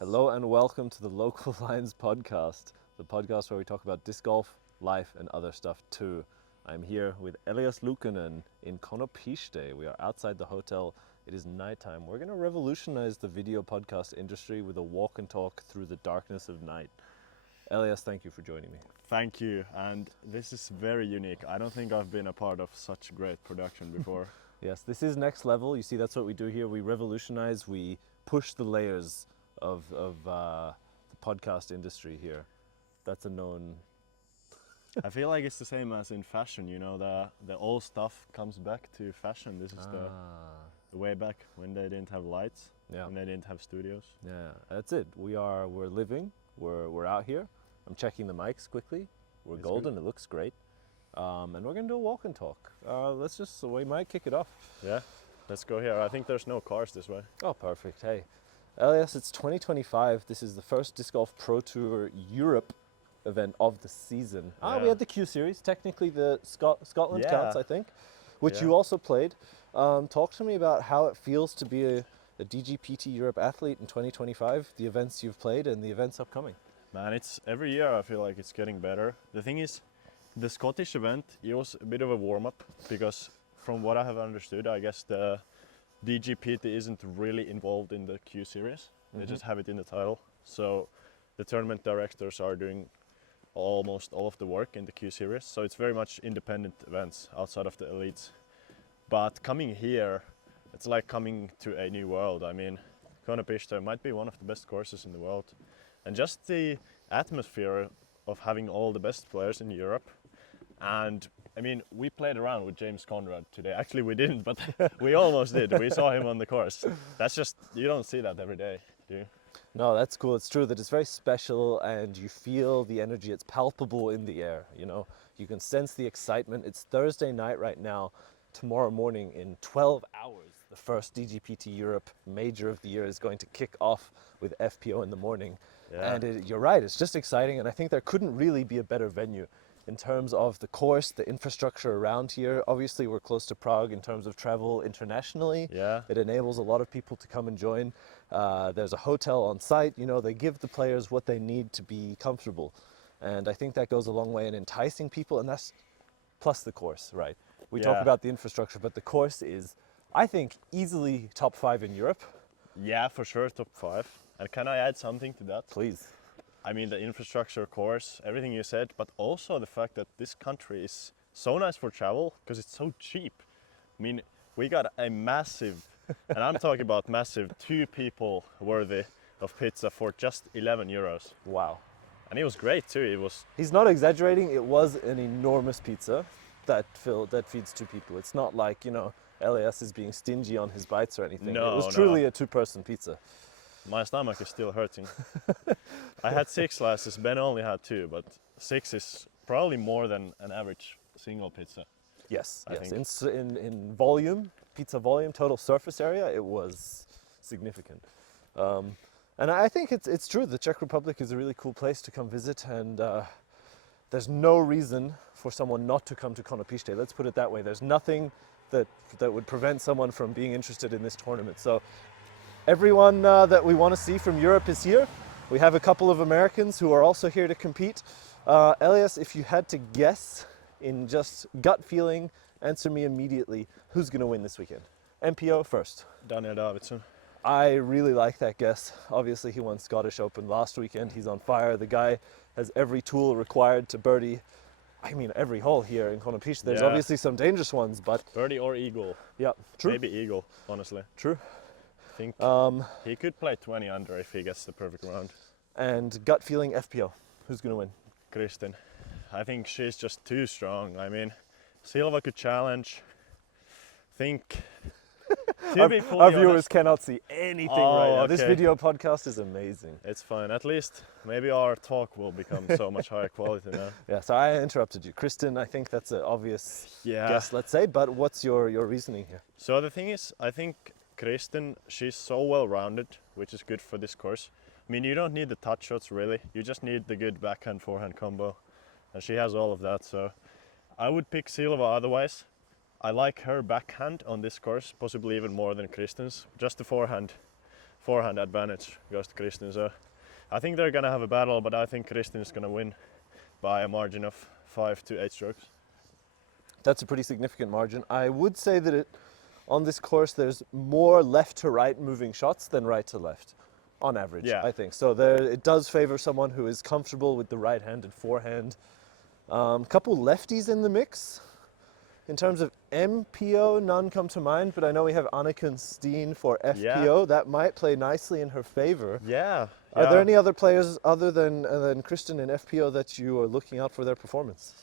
Hello and welcome to the Local Lines podcast, the podcast where we talk about disc golf, life, and other stuff too. I'm here with Elias Luukkonen in Konopiste. We are outside the hotel. It is nighttime. We're going to revolutionize the video podcast industry with a walk and talk through the darkness of night. Elias, thank you for joining me. Thank you, and this is very unique. I don't think I've been a part of such great production before. Yes, this is next level. You see, that's what we do here. We revolutionize, we push the layers of the podcast industry here. That's a known... I feel like it's the same as in fashion, you know, the old stuff comes back to fashion. This is the way back when they didn't have lights, when they didn't have studios. Yeah, that's it. We're living, we're out here. I'm checking the mics quickly. We're It's golden, good. it looks great. And we're gonna do a walk and talk. We might kick it off. Yeah, let's go here. I think there's no cars this way. Oh, perfect. Hey, Elias, it's 2025. This is the first Disc Golf Pro Tour Europe event of the season. Yeah. We had the Q Series. Technically, the Scotland Yeah. counts, I think, which Yeah. you also played. Talk to me about how it feels to be a DGPT Europe athlete in 2025, the events you've played and the events upcoming. Man, it's every year I feel like it's getting better. The thing is, the Scottish event, it was a bit of a warm-up because from what I have understood, I guess the DGPT isn't really involved in the Q Series. They just have it in the title. So the tournament directors are doing almost all of the work in the Q Series. So it's very much independent events outside of the elites. But coming here, it's like coming to a new world. I mean, Konopiste might be one of the best courses in the world. And just the atmosphere of having all the best players in Europe. And I mean, we played around with James Conrad today. Actually, we didn't, but we almost did. We saw him on the course. That's just, you don't see that every day, do you? No, that's cool. It's true that it's very special and you feel the energy. It's palpable in the air, you know. You can sense the excitement. It's Thursday night right now. Tomorrow morning in 12 hours, the first DGPT Europe major of the year is going to kick off with FPO in the morning. Yeah. And you're right, it's just exciting. And I think there couldn't really be a better venue in terms of the course, the infrastructure around here. Obviously, we're close to Prague in terms of travel internationally. Yeah. It enables a lot of people to come and join. There's a hotel on site. You know, they give the players what they need to be comfortable. And I think that goes a long way in enticing people, and that's plus the course, right? We talk Yeah. about the infrastructure, but the course is, I think, easily top 5 in Europe. Yeah, for sure, top 5. And can I add something to that? Please. I mean, the infrastructure, course, everything you said, but also the fact that this country is so nice for travel because it's so cheap. I mean, we got a massive, and I'm talking about massive, 2 people worthy of pizza for just 11 euros. Wow. And it was great too. It was, He's not exaggerating. It was an enormous pizza that feeds 2 people. It's not like, you know, Elias is being stingy on his bites or anything. No, it was no. truly a 2-person pizza. my stomach is still hurting. I had 6 slices, Ben only had 2, but 6 is probably more than an average single pizza. Yes, I yes. think. In volume, pizza volume, total surface area, it was significant. And I think it's true. The Czech Republic is a really cool place to come visit, and there's no reason for someone not to come to Konopiste. Let's put it that way. There's nothing that would prevent someone from being interested in this tournament. So everyone that we want to see from Europe is here. We have a couple of Americans who are also here to compete. Elias, if you had to guess in just gut feeling, answer me immediately. Who's going to win this weekend? MPO first. Daniel Davidsson. I really like that guess. Obviously, he won Scottish Open last weekend. He's on fire. The guy has every tool required to birdie. I mean, every hole here in Konopiste. There's Yeah. obviously some dangerous ones, but Birdie or eagle. yeah, true. Maybe eagle, honestly. True. I think he could play 20 under if he gets the perfect round. And gut feeling FPO. Who's going to win? Kristin. I think she's just too strong. I mean, Silva could challenge. Think. To be fully Our viewers honest, cannot see anything Oh, right now. This okay. video podcast is amazing. it's fine. At least maybe our talk will become so much higher quality now. Yeah, so I interrupted you. Kristen, I think that's an obvious Yeah. guess, let's say, but what's your reasoning here? So the thing is, I think Kristin, she's so well-rounded, which is good for this course. I mean, you don't need the touch shots really. You just need the good backhand forehand combo, and she has all of that. So I would pick Silva otherwise. I like her backhand on this course, possibly even more than Kristin's. Just the forehand forehand advantage goes to Kristin. So I think they're gonna have a battle, but I think Kristin is gonna win by a margin of 5 to 8 strokes. That's a pretty significant margin. I would say that on this course there's more left to right moving shots than right to left, on average, Yeah. I think. So it does favor someone who is comfortable with the right-handed forehand. Couple lefties in the mix. In terms of MPO, none come to mind, but I know we have Anniken Steen for FPO. Yeah. That might play nicely in her favor. Yeah. Are there any other players other than Kristin in FPO that you are looking out for their performance?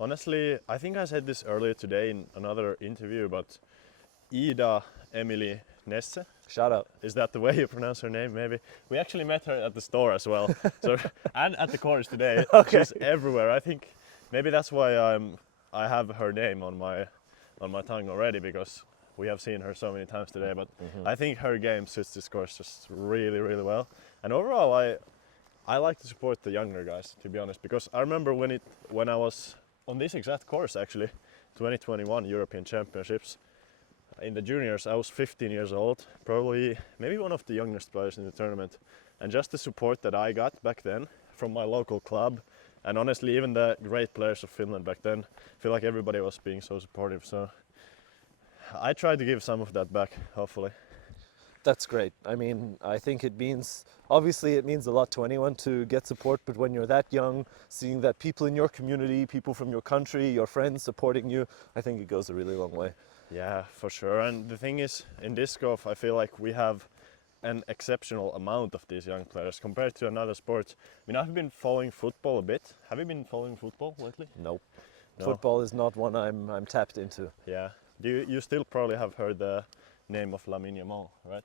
Honestly, I think I said this earlier today in another interview, but Ida Emily Nesse. Shout out. Is that the way you pronounce her name? Maybe. We actually met her at the store as well. So and at the course today. Okay. She's everywhere. I think maybe that's why I have her name on my tongue already, because we have seen her so many times today. But I think her game suits this course just really, really well. And overall, I like to support the younger guys, to be honest, because I remember when I was on this exact course, actually, 2021 European Championships. In the juniors, I was 15 years old, probably maybe one of the youngest players in the tournament. And just the support that I got back then from my local club, and honestly even the great players of Finland back then, I feel like everybody was being so supportive. So I tried to give some of that back, hopefully. That's great. I mean, I think it means a lot to anyone to get support, but when you're that young, seeing that people in your community, people from your country, your friends supporting you, I think it goes a really long way. Yeah, for sure. And the thing is, in disc golf, I feel like we have an exceptional amount of these young players compared to another sports. I mean, I've been following football a bit. Have you been following football lately? Nope. No. Football is not one I'm tapped into. Yeah. You still probably have heard the name of Lamine Yamal, right?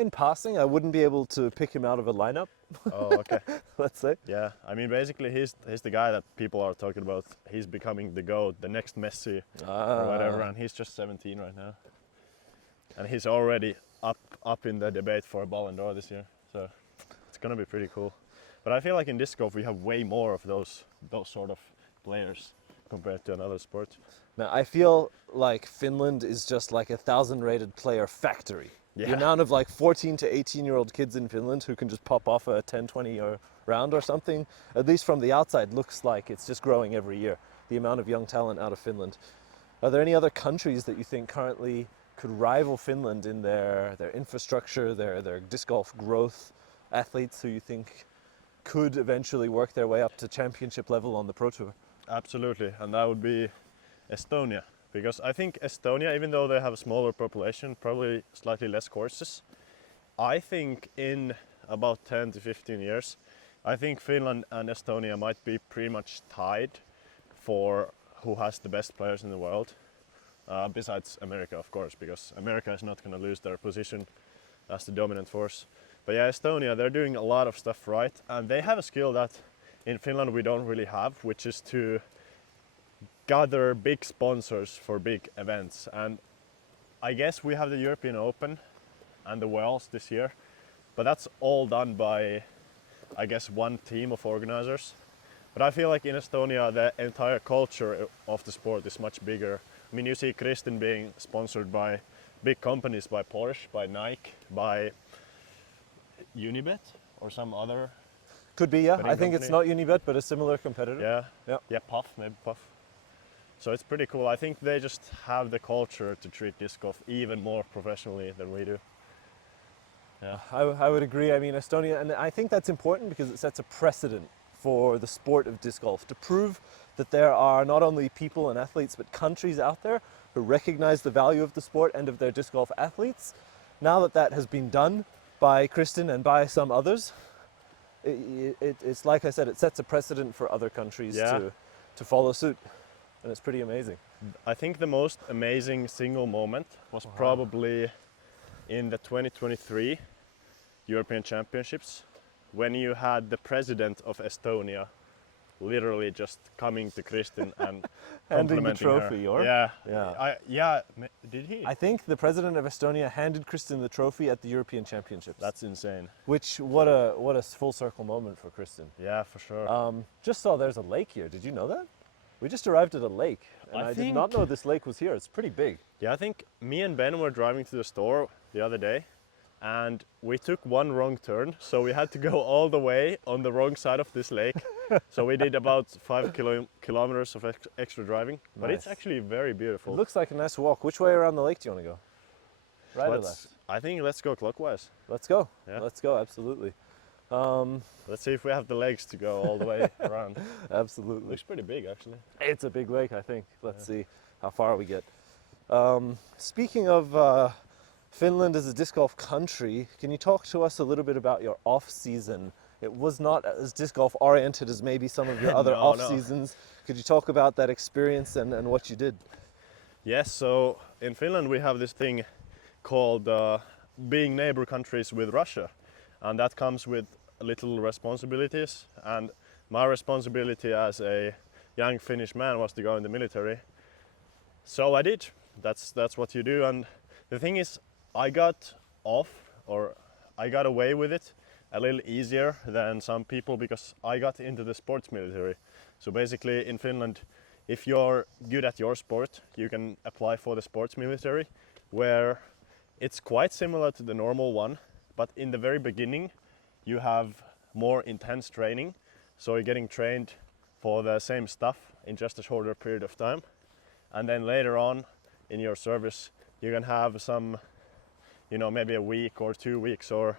In passing, I wouldn't be able to pick him out of a lineup, Oh, okay. let's say. Yeah, I mean, basically, he's the guy that people are talking about. He's becoming the GOAT, the next Messi or whatever, and he's just 17 right now. And he's already up in the debate for a Ballon d'Or this year, so it's gonna be pretty cool. But I feel like in disc golf we have way more of those sort of players compared to another sport. Now, I feel like Finland is just like a 1,000-rated player factory. The Yeah. amount of like 14 to 18-year-old kids in Finland who can just pop off a 10, 20 round or something, at least from the outside, looks like it's just growing every year, the amount of young talent out of Finland. Are there any other countries that you think currently could rival Finland in their infrastructure, their disc golf growth, athletes who you think could eventually work their way up to championship level on the Pro Tour? Absolutely, and that would be Estonia. Because I think Estonia, even though they have a smaller population, probably slightly less courses, I think in about 10 to 15 years, I think Finland and Estonia might be pretty much tied for who has the best players in the world, besides America, of course, because America is not going to lose their position as the dominant force. But yeah, Estonia, they're doing a lot of stuff right, and they have a skill that in Finland we don't really have, which is to gather big sponsors for big events. And I guess we have the European Open and the Worlds this year, but that's all done by, I guess, one team of organizers. But I feel like in Estonia the entire culture of the sport is much bigger. I mean, you see Kristin being sponsored by big companies, by Porsche, by Nike, by Unibet or some other. Could be, yeah. betting I think it's not Unibet, but a similar competitor. Yeah, Puff, maybe Puff. So it's pretty cool. I think they just have the culture to treat disc golf even more professionally than we do. Yeah. I would agree. I mean, Estonia, and I think that's important because it sets a precedent for the sport of disc golf to prove that there are not only people and athletes, but countries out there who recognize the value of the sport and of their disc golf athletes. Now that that has been done by Kristin and by some others, it's like I said, it sets a precedent for other countries to follow suit. And it's pretty amazing. I think the most amazing single moment was probably in the 2023 European Championships, when you had the president of Estonia literally just coming to Kristin and handing the complimenting trophy, her. or? Yeah. Did he? I think the president of Estonia handed Kristin the trophy at the European Championships. That's insane. Which, what a full circle moment for Kristin. Yeah, for sure. Just saw there's a lake here. Did you know that? We just arrived at a lake, and I did not know this lake was here. It's pretty big. Yeah, I think me and Ben were driving to the store the other day, and we took one wrong turn, so we had to go all the way on the wrong side of this lake. So we did about 5 kilometers of extra driving, but it's Nice. actually very beautiful. It looks like a nice walk. Which way around the lake do you want to go? Right or left? I think let's go clockwise. Let's go. Yeah. Let's go, absolutely. Let's see if we have the legs to go all the way around. Absolutely. Looks pretty big, actually. It's a big lake, I think. Let's see how far we get. Speaking of Finland as a disc golf country, can you talk to us a little bit about your off season? It was not as disc golf oriented as maybe some of your other No, off no. seasons. Could you talk about that experience and what you did? Yes, so in Finland we have this thing called being neighbor countries with Russia, and that comes with little responsibilities, and my responsibility as a young Finnish man was to go in the military. So I did. That's what you do, and the thing is I got off, or I got away with it a little easier than some people because I got into the sports military. So basically in Finland, if you're good at your sport, you can apply for the sports military, where it's quite similar to the normal one, but in the very beginning you have more intense training. So you're getting trained for the same stuff in just a shorter period of time. And then later on in your service, you can have some, maybe a week or 2 weeks, or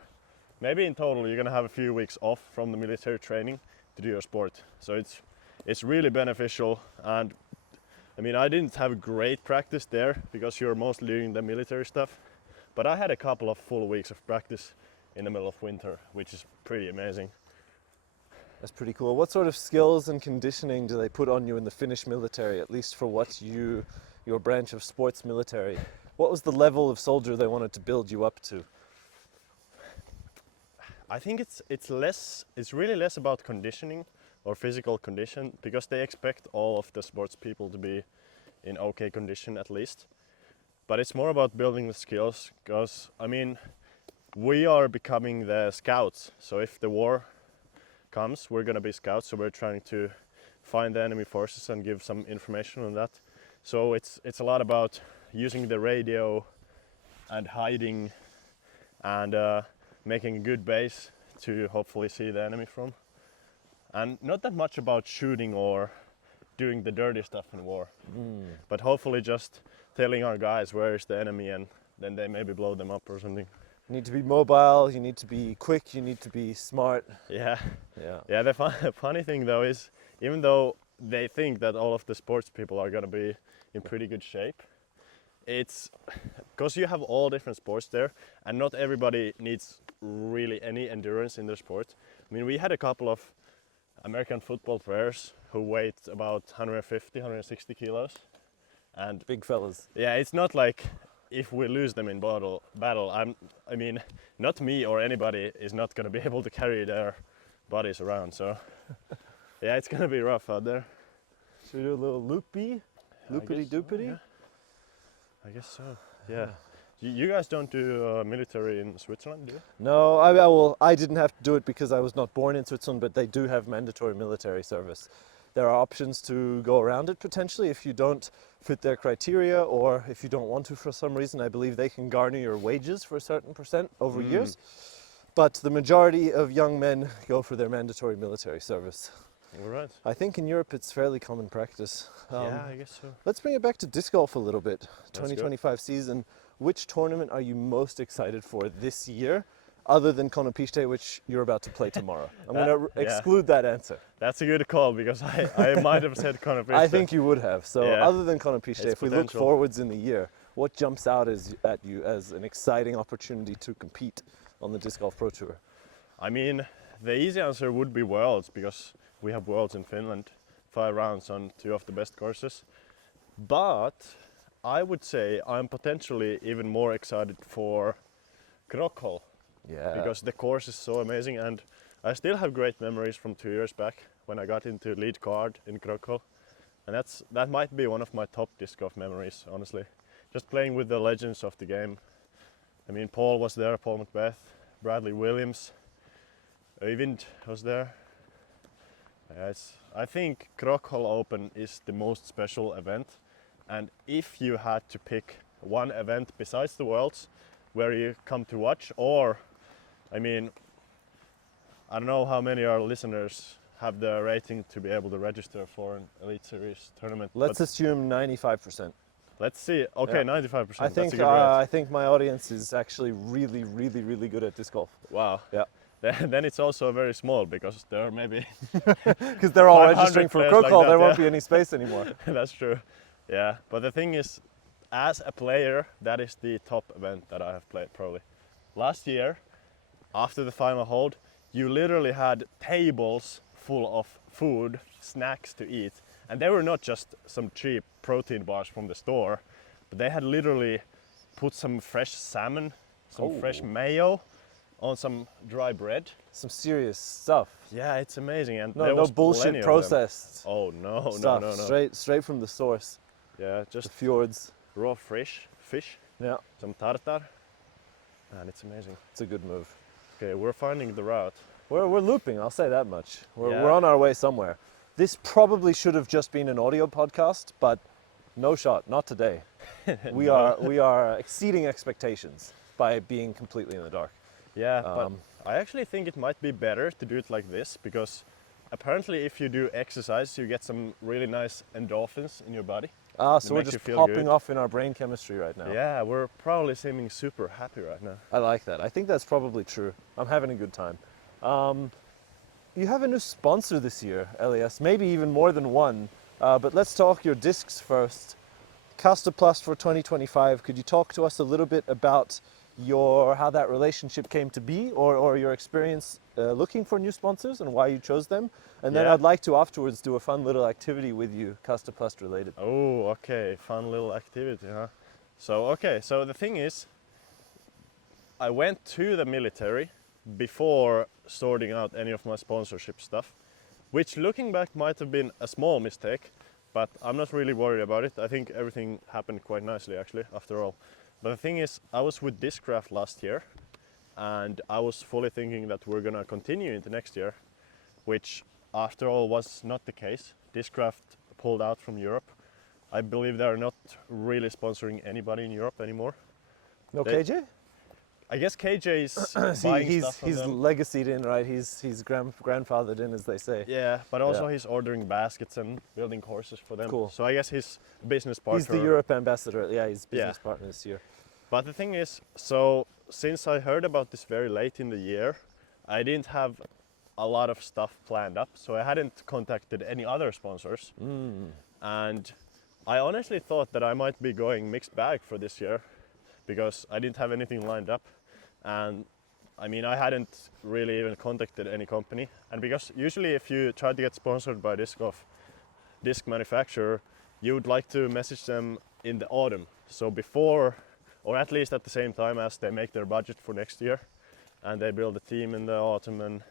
maybe in total you're gonna have a few weeks off from the military training to do your sport. So it's really beneficial. And I mean, I didn't have great practice there because you're mostly doing the military stuff, but I had a couple of full weeks of practice in the middle of winter, which is pretty amazing. That's pretty cool. What sort of skills and conditioning do they put on you in the Finnish military, at least for what your branch of sports military? What was the level of soldier they wanted to build you up to? I think it's really less about conditioning or physical condition, because they expect all of the sports people to be in okay condition at least. But it's more about building the skills, because I mean, we are becoming the scouts. So if the war comes, we're gonna be scouts, so we're trying to find the enemy forces and give some information on that. So it's a lot about using the radio and hiding and making a good base to hopefully see the enemy from. And not that much about shooting or doing the dirty stuff in war, but hopefully just telling our guys where is the enemy, and then they maybe blow them up or something. You need to be mobile, you need to be quick, you need to be smart. Yeah. Yeah. The funny thing though is, even though they think that all of the sports people are gonna be in pretty good shape, it's because you have all different sports there, and not everybody needs really any endurance in their sport. I mean, we had a couple of American football players who weighed about 150, 160 kilos, and Big fellas. yeah, it's not like if we lose them in battle, I mean, not me or anybody is not going to be able to carry their bodies around. So yeah, it's going to be rough out there. Should we do a little loopy? Loopity doopity? Yeah. I guess so. Yeah. You guys don't do military in Switzerland, do you? No, I didn't have to do it because I was not born in Switzerland, but they do have mandatory military service. There are options to go around it potentially if you don't fit their criteria, or if you don't want to for some reason. I believe they can garner your wages for a certain percent over years. But the majority of young men go for their mandatory military service. All right. I think in Europe it's fairly common practice. Yeah, I guess so. Let's bring it back to disc golf a little bit. go. 2025 season. Which tournament are you most excited for this year, other than Konopiste, which you're about to play tomorrow? I'm going to yeah. exclude that answer. That's a good call, because I might have said Konopiste. I think you would have. So Yeah. other than Konopiste, It's if we look potential. forwards in the year, what jumps out at you as an exciting opportunity to compete on the Disc Golf Pro Tour? I mean, the easy answer would be Worlds, because we have Worlds in Finland, 5 rounds on 2 of the best courses. But I would say I'm potentially even more excited for Krokholm, Yeah. because the course is so amazing, and I still have great memories from 2 years back when I got into lead card in Krokholm, and that might be one of my top disc golf memories, honestly. Just playing with the legends of the game. I mean, Paul was there, Paul Macbeth, Bradley Williams, Øyvind was there. I think Krokholm Open is the most special event, and if you had to pick one event besides the Worlds where you come to watch, or I mean, I don't know how many of our listeners have the rating to be able to register for an Elite Series tournament. Let's but assume 95%. let's see. Okay, Yeah. 95%. I That's think a good rate. I think my audience is actually really, really, really good at disc golf. Wow. Yeah. Then it's also very small because there are maybe Because they're all 500 registering for players Pro like Call, that, there won't yeah. be any space anymore. That's true. Yeah, but the thing is, as a player, that is the top event that I have played probably. Last year, after the final hold, you literally had tables full of food, snacks to eat, and they were not just some cheap protein bars from the store, but they had literally put some fresh salmon, some fresh Oh. mayo on some dry bread. Some serious stuff. Yeah, it's amazing, and No, there no was bullshit plenty of them. processed Oh no, stuff. no. Straight from the source, Yeah, the just fjords. raw fresh fish, Yeah, some tartar, and it's amazing. it's a good move. Okay, we're finding the route. We're looping, I'll say that much. We're Yeah. on our way somewhere. This probably should have just been an audio podcast, but no shot, not today. We are exceeding expectations by being completely in the dark. Yeah, but Um, I actually think it might be better to do it like this because apparently if you do exercise, you get some really nice endorphins in your body. so we're makes you just feel popping good. off in our brain chemistry right now. Yeah, we're probably seeming super happy right now. I like that. I think that's probably true. I'm having a good time. You have a new sponsor this year, Elias, maybe even more than one. But let's talk your discs first. Kastaplast for 2025. Could you talk to us a little bit about how that relationship came to be, or your experience looking for new sponsors and why you chose them? And then Yeah. I'd like to afterwards do a fun little activity with you, Kastaplast related. Oh, okay, fun little activity, huh? So the thing is, I went to the military before sorting out any of my sponsorship stuff, which looking back might have been a small mistake, but I'm not really worried about it. I think everything happened quite nicely actually, after all. But the thing is, I was with Discraft last year, and I was fully thinking that we're gonna continue into next year, which after all was not the case. Discraft pulled out from Europe. I believe they're not really sponsoring anybody in Europe anymore. No They- KJ? I guess KJ is See, buying he's stuff from he's them. legacied in, right? He's grandfathered in, as they say. Yeah, but also Yeah. he's ordering baskets and building courses for them. Cool. So I guess his business partner. He's the Europe ambassador. Yeah, he's Yeah. business partner this year. But the thing is, so since I heard about this very late in the year, I didn't have a lot of stuff planned up, so I hadn't contacted any other sponsors. And I honestly thought that I might be going mixed bag for this year because I didn't have anything lined up. And I mean, I hadn't really even contacted any company. And because usually if you try to get sponsored by disc manufacturer, you would like to message them in the autumn. So before, or at least at the same time as they make their budget for next year and they build a team in the autumn, and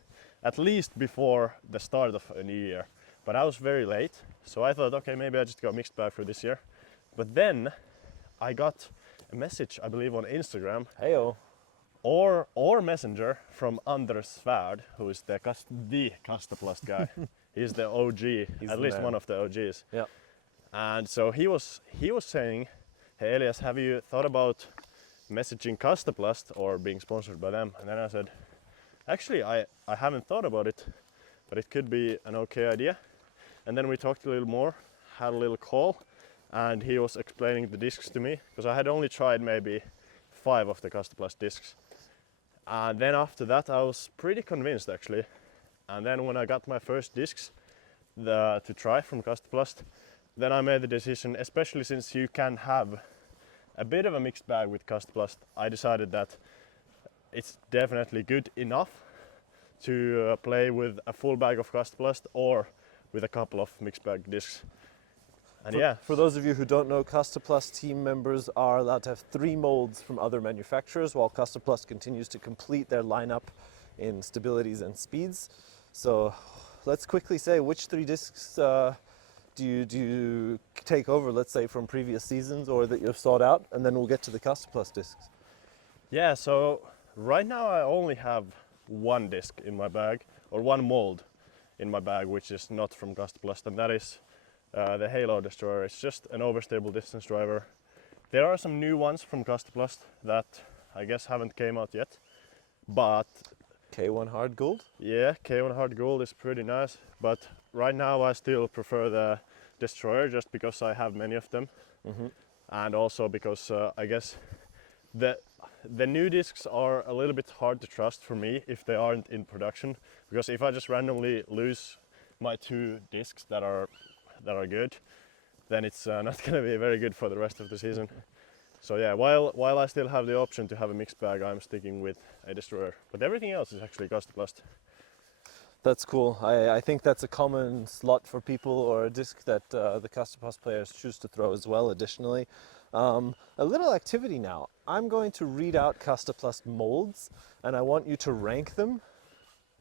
at least before the start of a new year. But I was very late, so I thought, okay, maybe I just got mixed bag for this year. But then I got a message, I believe on Instagram Heyo. or Messenger from Anders Svärd, who is the Kastaplast guy. He's the OG, He's at the least man. one of the OGs. Yeah. And so he was saying, hey Elias, have you thought about messaging Kastaplast or being sponsored by them? And then I said, actually I haven't thought about it, but it could be an okay idea. And then we talked a little more, had a little call, and he was explaining the discs to me, because I had only tried maybe 5 of the Kastaplast discs. And then after that I was pretty convinced actually. And then when I got my first discs to try from Kastaplast, then I made the decision, especially since you can have a bit of a mixed bag with Kastaplast, I decided that it's definitely good enough to play with a full bag of Kastaplast or with a couple of mixed bag discs. And yeah, For those of you who don't know, Kastaplast team members are allowed to have 3 molds from other manufacturers, while Kastaplast continues to complete their lineup in stabilities and speeds. So let's quickly say, which 3 discs do you take over, let's say, from previous seasons or that you've sought out, and then we'll get to the Kastaplast discs. yeah, so right now I only have 1 disc in my bag, or 1 mold in my bag, which is not from Kastaplast, and that is the Halo Destroyer. It's just an overstable distance driver. There are some new ones from Kastaplast that I guess haven't came out yet. But K1 Hard Gold? yeah, K1 Hard Gold is pretty nice. But right now I still prefer the Destroyer just because I have many of them. And also because I guess the new discs are a little bit hard to trust for me if they aren't in production, because if I just randomly lose my 2 discs that are good, then it's not going to be very good for the rest of the season. So yeah, while I still have the option to have a mixed bag, I'm sticking with a Destroyer. But everything else is actually Kastaplast. That's cool. I think that's a common slot for people, or a disc that the Kastaplast players choose to throw as well, additionally. A little activity now. I'm going to read out Kastaplast molds, and I want you to rank them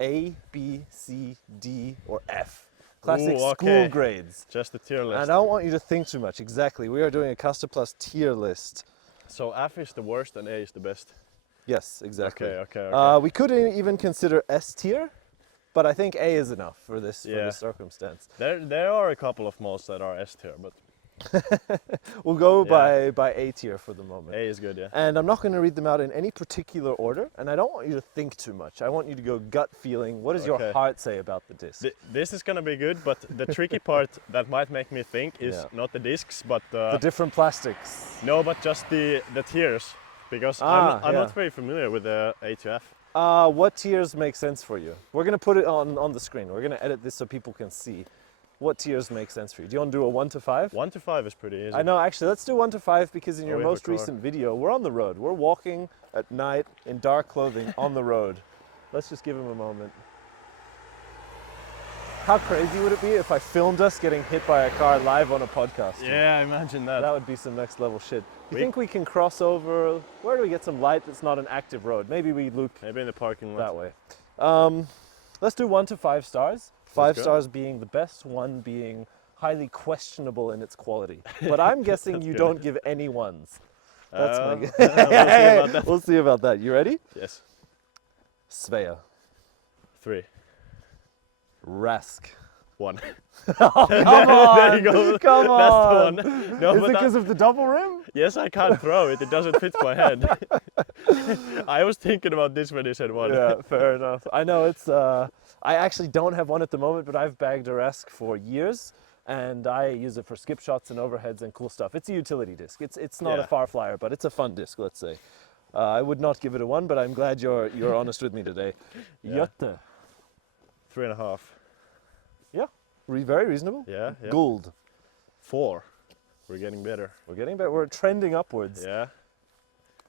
A, B, C, D, or F. Classic Ooh, okay. school grades. Just a tier list. And I don't want you to think too much. Exactly. We are doing a Kastaplast tier list. So F is the worst and A is the best. Yes, exactly. Okay. We could even consider S tier, but I think A is enough for this circumstance. There are a couple of molds that are S tier, but We'll go by A tier for the moment. A is good, yeah. And I'm not going to read them out in any particular order, and I don't want you to think too much. I want you to go gut feeling. What does your heart say about the disc? This is going to be good, but the tricky part that might make me think is not the discs, but the different plastics. No, but just the tiers, because I'm not very familiar with the A to F. What tiers make sense for you? We're going to put it on the screen. We're going to edit this so people can see. What tiers make sense for you? Do you want to do a 1 to 5? 1 to 5 is pretty easy. I know, actually, let's do 1 to 5 because in your most recent video, we're on the road. We're walking at night in dark clothing on the road. Let's just give him a moment. How crazy would it be if I filmed us getting hit by a car live on a podcast? Yeah, imagine that. That would be some next level shit. You think we can cross over? Where do we get some light that's not an active road? Maybe we loop maybe in the parking lot. That way. Let's do 1 to 5 stars. 5 stars being the best, 1 being highly questionable in its quality. But I'm guessing you don't give any 1s. That's my guess. We'll see about that. You ready? Yes. Svea. 3. Rask. 1. Oh, come on! There you go. Come on! That's the one. No, is it because of the double rim? Yes, I can't throw it. It doesn't fit my head. I was thinking about this when you said 1. Yeah, fair enough. I know it's. I actually don't have one at the moment, but I've bagged a Rask for years, and I use it for skip shots and overheads and cool stuff. It's a utility disc. It's not a far flyer, but it's a fun disc, let's say. I would not give it a 1, but I'm glad you're honest with me today. Jotte. 3.5. Yeah, very reasonable. Yeah. Gould. 4. We're getting better. We're getting better. We're trending upwards. Yeah.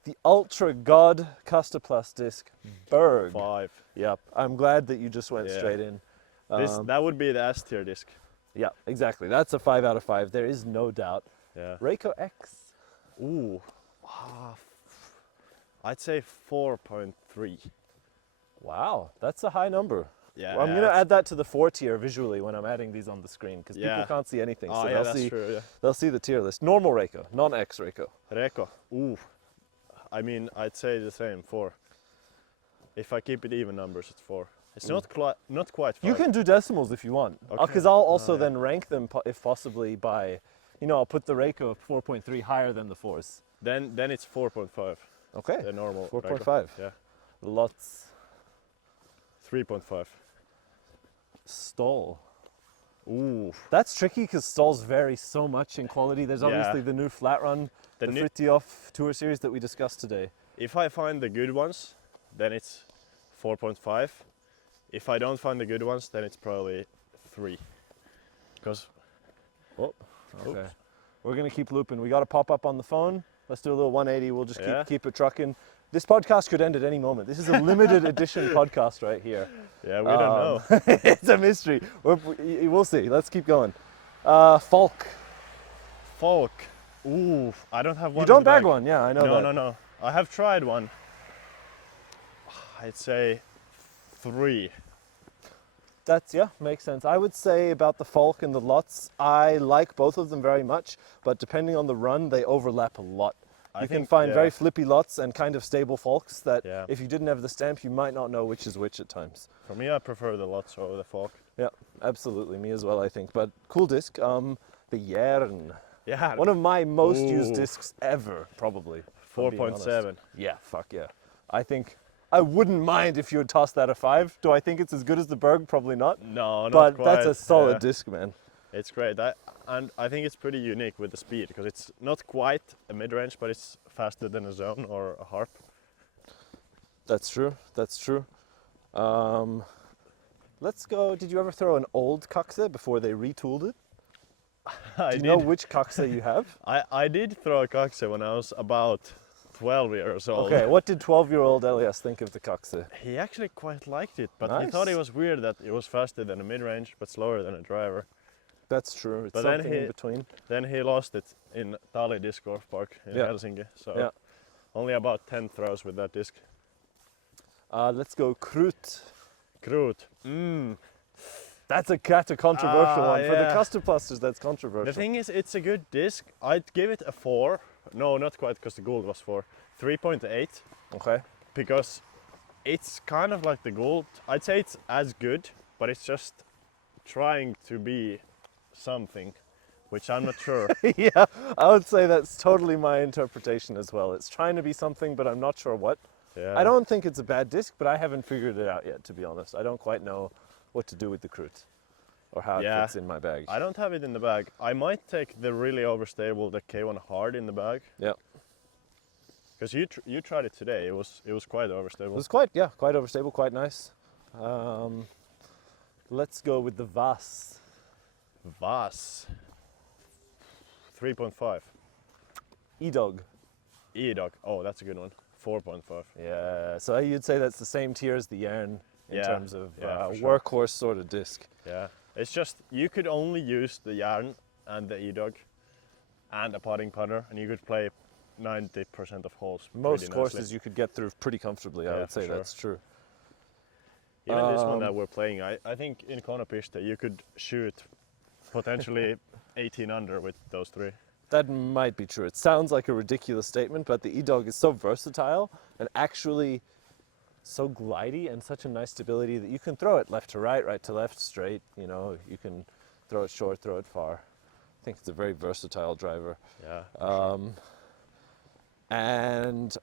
The Ultra God Kastaplast disc, Berg. 5. Yep. I'm glad that you just went straight in. That would be the S tier disc. Yeah, exactly. That's a 5 out of 5. There is no doubt. Yeah. Reiko X. Ooh. I'd say 4.3. Wow, that's a high number. Yeah. Well, I'm going to add that to the 4 tier visually when I'm adding these on the screen, because people can't see anything. Oh, so yeah, that's true, yeah. They'll see the tier list. Normal Reiko, non-X Reiko. Reiko. Ooh. I mean, I'd say the same, 4. If I keep it even numbers, it's 4. It's not quite 5. You can do decimals if you want, because I'll also then rank them, if possibly, by, I'll put the Reiko 4.3 higher than the 4s. Then it's 4.5. Okay. The normal 4.5. Yeah. Lots. 3.5. Stall. Ooh. That's tricky because stalls vary so much in quality. There's obviously the new flat run, the Fritjof Tour Series that we discussed today. If I find the good ones, then it's 4.5. If I don't find the good ones, then it's probably 3. Because. Oh, okay. We're going to keep looping. We got to pop up on the phone. Let's do a little 180. We'll just keep it trucking. This podcast could end at any moment. This is a limited edition podcast right here. Yeah, we don't know. It's a mystery. We'll see. Let's keep going. Falk. Falk. Ooh, I don't have one. You don't bag one, yeah, I know that. No. I have tried one. I'd say 3. That's, makes sense. I would say about the Falk and the Lutz, I like both of them very much, but depending on the run, they overlap a lot. You can find very flippy Lutz and kind of stable Falks that if you didn't have the stamp, you might not know which is which at times. For me, I prefer the Lutz over the Falk. Yeah, absolutely. Me as well, I think. But cool disc. The Jern. Yeah. One of my most used discs ever, probably. if I'm being honest. 4.7. Yeah, fuck yeah. I think I wouldn't mind if you would toss that a 5. Do I think it's as good as the Berg? Probably not. No, not But quite. that's a solid Yeah. disc, man. It's great. And I think it's pretty unique with the speed because it's not quite a mid-range, but it's faster than a zone or a harp. That's true. That's true. Let's go. Did you ever throw an old Kakse before they retooled it? I Do you did. know which Kakse you have? I did throw a Kakse when I was about 12 years old. Okay, what did 12-year-old Elias think of the Kakse? He actually quite liked it, but he Nice. thought it was weird that it was faster than a mid-range but slower than a driver. That's true. It's But then something in between. Then he lost it in Tali Disc Golf Park in Yeah. Helsinki, so Yeah. only about 10 throws with that disc. Let's go Krut. Krut. That's a controversial one. For the yeah. Kastaplasters, that's controversial. The thing is, it's a good disc. I'd give it a 4. No, not quite, because the Gould was 4. 3.8, Okay. because it's kind of like the Gould. I'd say it's as good, but it's just trying to be something, which I'm not sure. Yeah, I would say that's totally my interpretation as well. It's trying to be something, but I'm not sure what. Yeah. I don't think it's a bad disc, but I haven't figured it out yet, to be honest. I don't quite know what to do with the Krut or how it Yeah. fits in my bag. I don't have it in the bag. I might take the really overstable, the K1 Hard in the bag. Yeah. Because you tried it today. It was quite It overstable. was quite overstable, quite nice. Let's go with the Vas. Vas. 3.5. E-Dog. E-Dog. Oh, that's a good one. 4.5. Yeah, so you'd say that's the same tier as the Yarn in Yeah, terms of yeah, for sure. workhorse sort of disc. Yeah. It's just you could only use the Yarn and the E-Dog and a putting putter, and you could play 90% of holes. Most pretty courses nicely. you could get through pretty comfortably, I Yeah, would say for sure. that's true. Even this one that we're playing, I think in Konopiste you could shoot potentially 18 under with those 3. That might be true. It sounds like a ridiculous statement, but the E-Dog is so versatile and actually so glidey and such a nice stability that you can throw it left to right, right to left, straight. You know, you can throw it short, throw it far. I think it's a very versatile driver. Yeah. for sure. And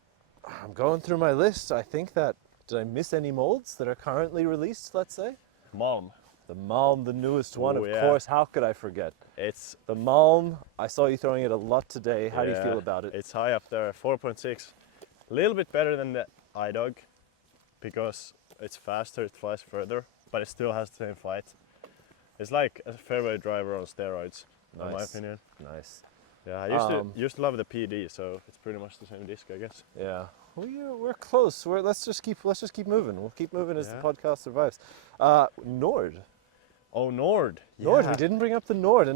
I'm going through my list. I think that, did I miss any molds that are currently released, let's say? Malm. The Malm, the newest one, Oh, of yeah. course. How could I forget? It's The Malm, I saw you throwing it a lot today. How do you yeah, feel about it? It's high up there, 4.6. A little bit better than the iDog because it's faster, it flies further, but it still has the same flight. It's like a fairway driver on steroids, in my Nice. opinion. Nice. Yeah, I used to love the PD, so it's pretty much the same disc, I guess. Yeah. We're close. Let's just keep moving. We'll keep moving as the Yeah. podcast survives. Nord. Oh, Nord. Nord. Yeah. We didn't bring up the Nord.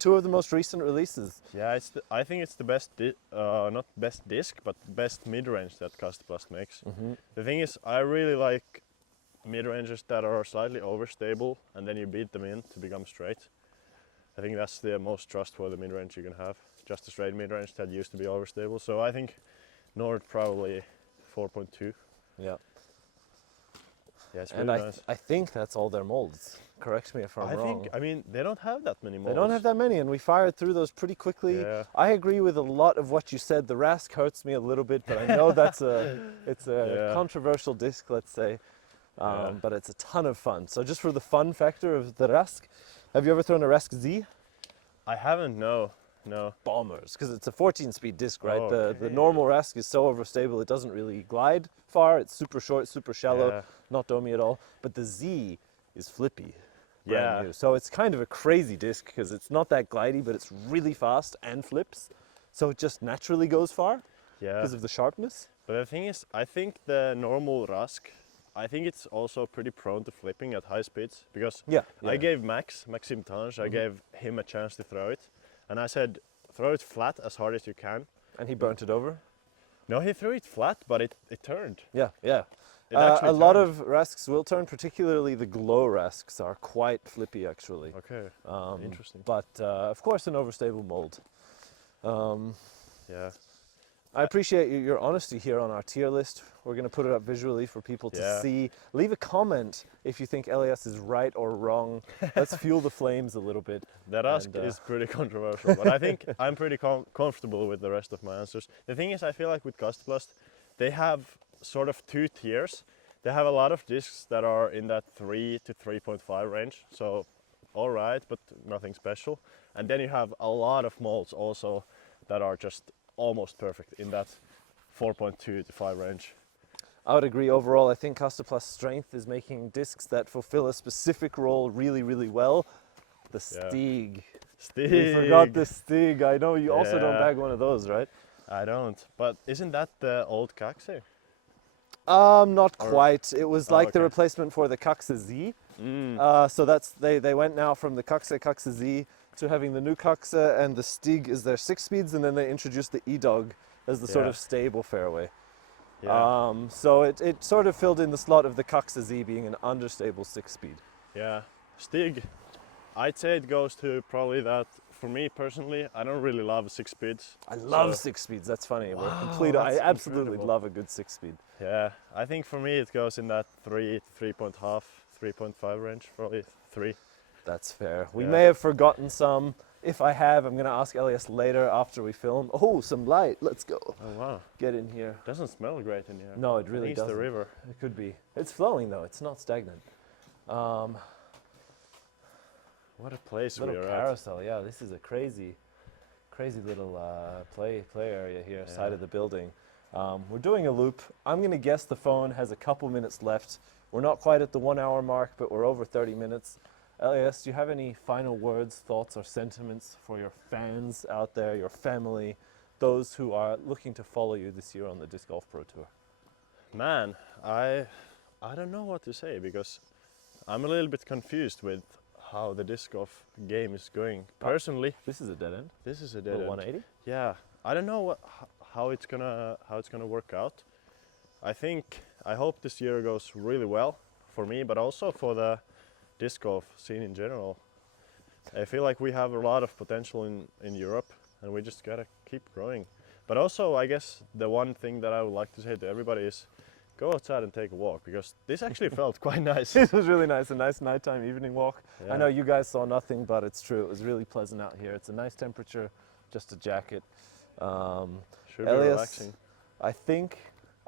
Two of the most recent releases. Yeah, I think it's the best, not best disc, but best mid-range that Kastaplast makes. The thing is, I really like mid-ranges that are slightly overstable, and then you beat them in to become straight. I think that's the most trustworthy mid-range you can have. Just a straight mid-range that used to be overstable. So I think Nord probably 4.2. Yeah. Yeah, it's And really nice. I think that's all their molds. Correct me if I'm wrong. I mean, they don't have that many They molds. don't have that many, and we fired through those pretty quickly. Yeah. I agree with a lot of what you said. The Rask hurts me a little bit, but I know it's a Yeah. controversial disc, let's say. Yeah. But it's a ton of fun. So just for the fun factor of the Rask, have you ever thrown a Rask Z? I haven't, no. Bombers, because it's a 14-speed disc, right? Oh, The okay. normal Rask is so overstable, it doesn't really glide far. It's super short, super shallow, Yeah. not domey at all. But the Z is flippy. Yeah. Brand new. So it's kind of a crazy disc because it's not that glidey, but it's really fast and flips. So it just naturally goes far Yeah. because of the sharpness. But the thing is, I think the normal Rask, I think it's also pretty prone to flipping at high speeds because Yeah. I gave Maxime Tange, I gave him a chance to throw it, and I said, throw it flat as hard as you can. And he burnt it over. No, he threw it flat, but it turned. Yeah, yeah. It actually A lot turned. of Rasks will turn, particularly the glow Rasks are quite flippy actually. Okay, interesting. But of course an overstable mold. Yeah. I appreciate your honesty here on our tier list. We're going to put it up visually for people to Yeah. see. Leave a comment if you think Elias is right or wrong. Let's fuel the flames a little bit. That ask And, is pretty controversial, but I think I'm pretty comfortable with the rest of my answers. The thing is, I feel like with Kastaplast, they have sort of two tiers. They have a lot of discs that are in that 3 to 3.5 range, so all right, but nothing special. And then you have a lot of molds also that are just almost perfect in that 4.2 to 5 range. I would agree overall. I think Kastaplast's strength is making discs that fulfill a specific role really, really well. The Yeah. Stig. Stig. We forgot the Stig. I know you also don't Yeah. bag one of those, right? I don't, but isn't that the old Kaxe? Not Or- quite. It was like the okay. replacement for the Kaxe Z. So that's they went now from the Kaxe Z to having the new Kaxe, and the Stig is their 6 speeds, and then they introduced the E-Dog as the sort Yeah. of stable fairway. Yeah. So it sort of filled in the slot of the Kaxe Z being an understable 6-speed. Yeah, Stig, I'd say it goes to probably that. For me personally, I don't really love 6 speeds. I love so- 6 speeds. That's funny. We're Wow, complete. I that's absolutely incredible. love a good 6-speed. Yeah, I think for me it goes in that 3, 3.5, 3.5 range, probably 3. That's fair. We Yeah. may have forgotten some. If I have, I'm going to ask Elias later after we film. Oh, some light. Let's go. Oh wow, Get in here. doesn't smell great in here. No, it I really think it's doesn't. the river. It could be. It's flowing though. It's not stagnant. What a place we Little are carousel. Yeah, this is a crazy little play area here, side Yeah. of the building. We're doing a loop. I'm going to guess the phone has a couple minutes left. We're not quite at the 1 hour mark, but we're over 30 minutes. Elias, do you have any final words, thoughts, or sentiments for your fans out there, your family, those who are looking to follow you this year on the Disc Golf Pro Tour? at. Man, I don't know what to say because I'm a little bit confused with how the disc golf game is going. Personally, This is a dead end. this is a dead Little end. 180. Yeah, I don't know how it's gonna work out. I hope this year goes really well for me, but also for the disc golf scene in general. I feel like we have a lot of potential in Europe, and we just gotta keep growing. But also, I guess the one thing that I would like to say to everybody is, go outside and take a walk because this actually felt quite nice. This was really nice, a nice nighttime evening walk. I Yeah. know you guys saw nothing, but it's true. It was really pleasant out here. It's a nice temperature, just a jacket. Should be Elias, relaxing.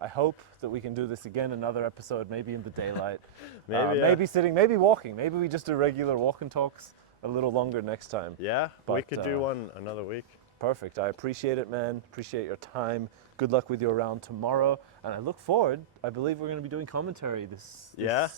I hope that we can do this again, another episode, maybe in the daylight. Maybe, yeah. Maybe sitting, maybe walking. Maybe we just do regular walk and talks a little longer next time. Yeah, we But, could do one another week. Perfect. I appreciate it, man. Appreciate your time. Good luck with your round tomorrow. And I look forward. I believe we're going to be doing commentary this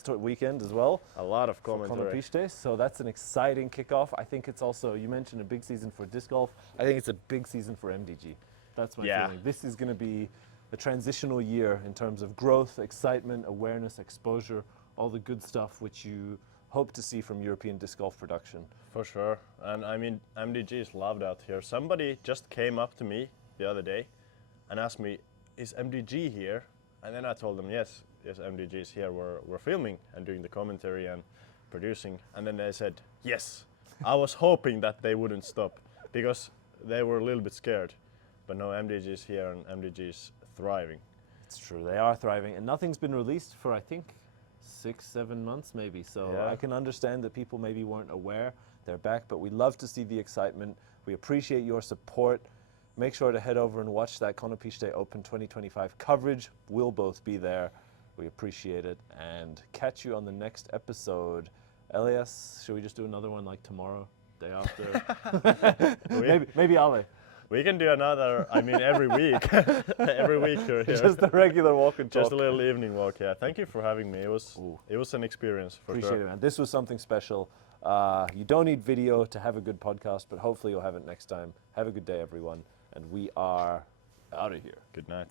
weekend as well. A lot of For commentary. Konopište, so that's an exciting kickoff. I think it's also, you mentioned a big season for disc golf. I think it's a big season for MDG. That's my Yeah. feeling. This is going to be a transitional year in terms of growth, excitement, awareness, exposure, all the good stuff which you hope to see from European disc golf production. For sure. And I mean, MDG is loved out here. Somebody just came up to me the other day and asked me, is MDG here? And then I told them, yes, MDG is here. We're filming and doing the commentary and producing. And then they said, yes. I was hoping that they wouldn't stop because they were a little bit scared. But no, MDG is here and MDG is thriving. It's true, they are thriving, and nothing's been released for, I think, 6-7 months maybe. So Yeah. I can understand that people maybe weren't aware they're back, but we love to see the excitement. We appreciate your support. Make sure to head over and watch that Konopište Open 2025 coverage. We'll both be there. We appreciate it, and catch you on the next episode. Elias, should we just do another one like tomorrow, day after? maybe Ale. We can do another, I mean, every week. Every week you're here. Just a regular walk and talk. Just a little evening walk, yeah. Thank you for having me. It was an experience for Appreciate sure. it, man. This was something special. You don't need video to have a good podcast, but hopefully you'll have it next time. Have a good day, everyone. And we are out of here. Good night.